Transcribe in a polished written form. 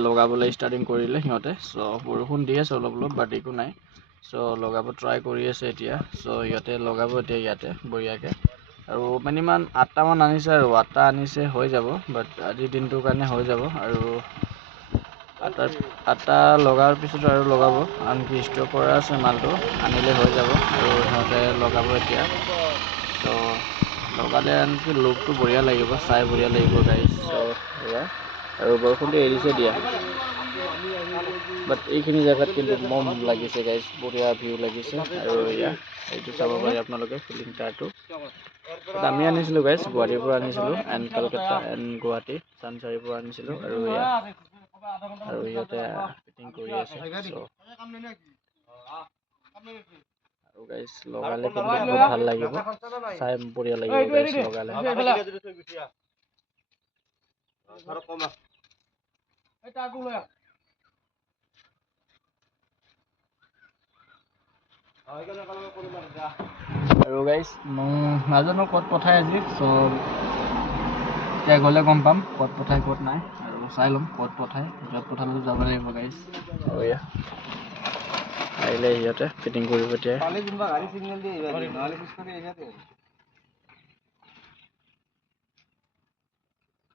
লগাবলৈ ষ্টাৰ্টিং কৰিলে সিহঁতে। চ' বৰষুণ দি আছে অলপ অলপ, বাট একো নাই। চ' লগাব ট্ৰাই কৰি আছে এতিয়া। চ' সিহঁতে লগাব এতিয়া ইয়াতে বঢ়িয়াকৈ। আৰু মিনিমাম 8টামান আনিছে, আৰু 8টা আনিছে হৈ যাব। বাট আজিৰ দিনটোৰ কাৰণে হৈ যাব। আৰু 8টা লগাৰ পিছত আৰু লগাব, আনকি ষ্ট'ৰ কৰা আছে মালটো, আনিলে হৈ যাব। আৰু সিহঁতে লগাব এতিয়া। চ' লগালে আনকি লুকটো বঢ়িয়া লাগিব, চাই বঢ়িয়া লাগিব গাইজ। চ' এয়া আৰু বৰষুণটো এৰিছে দিয়া। বাট এইখিনি জেগাত কিন্তু মম লাগিছে গাইজ, বঢ়িয়া ভিউ লাগিছে। আৰু এয়া এইটো চাব পাৰি আপোনালোকে ফিল্টাৰটো। আমি আনিছিলোঁ গাইজ, গুৱাহাটীৰ পৰা আনিছিলোঁ, এণ্ড কলকাতা এণ্ড গুৱাহাটী চানচাৰিৰ পৰা আনিছিলোঁ। আৰু এয়া আৰু সিহঁতে ফিটিং কৰি আছে। আৰু গাইজ লগালে কিন্তু বহুত ভাল লাগিব, চাই বঢ়িয়া লাগিব গাইজ লগালে। আৰু গাইজ নাজানো ক'ত পঠাই আজি। চ' এতিয়া গ'লে গম পাম ক'ত পঠাই ক'ত নাই। আৰু চাই ল'ম ক'ত পঠাই, য'ত পঠালেও যাব লাগিব গাইজ। আৰু এয়া আহিলে সিহঁতে ফিটিং কৰিব এতিয়া।